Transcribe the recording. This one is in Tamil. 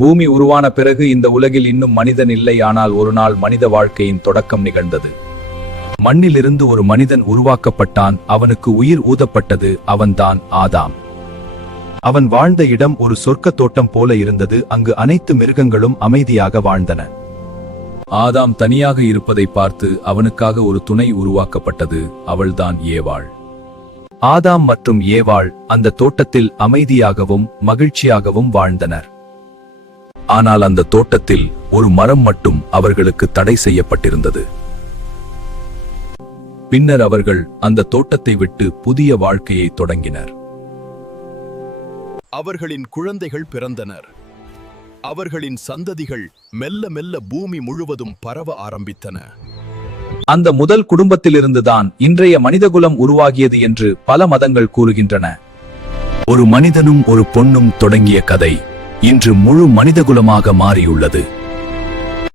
பூமி உருவான பிறகு இந்த உலகில் இன்னும் மனிதன் இல்லை. ஆனால் ஒரு நாள் மனித வாழ்க்கையின் தொடக்கம் நிகழ்ந்தது. மண்ணிலிருந்து ஒரு மனிதன் உருவாக்கப்பட்டான். அவனுக்கு உயிர் ஊதப்பட்டது. அவன்தான் ஆதாம். அவன் வாழ்ந்த இடம் ஒரு சொர்க்க தோட்டம் போல இருந்தது. அங்கு அனைத்து மிருகங்களும் அமைதியாக வாழ்ந்தன. ஆதாம் தனியாக இருப்பதை பார்த்து அவனுக்காக ஒரு துணை உருவாக்கப்பட்டது. அவள்தான் ஏவாள். ஆதாம் மற்றும் ஏவாள் அந்த தோட்டத்தில் அமைதியாகவும் மகிழ்ச்சியாகவும் வாழ்ந்தனர். ஆனால் அந்த தோட்டத்தில் ஒரு மரம் மட்டும் அவர்களுக்கு தடை செய்யப்பட்டிருந்தது. பின்னர் அவர்கள் அந்த தோட்டத்தை விட்டு புதிய வாழ்க்கையை தொடங்கினர். அவர்களின் குழந்தைகள் பிறந்தனர். அவர்களின் சந்ததிகள் மெல்ல மெல்ல பூமி முழுவதும் பரவ ஆரம்பித்தன. அந்த முதல் குடும்பத்திலிருந்துதான் இன்றைய மனிதகுலம் உருவாகியது என்று பல மதங்கள் கூறுகின்றன. ஒரு மனிதனும் ஒரு பொண்ணும் தொடங்கிய கதை இன்று முழு மனிதகுலமாக மாறியுள்ளது.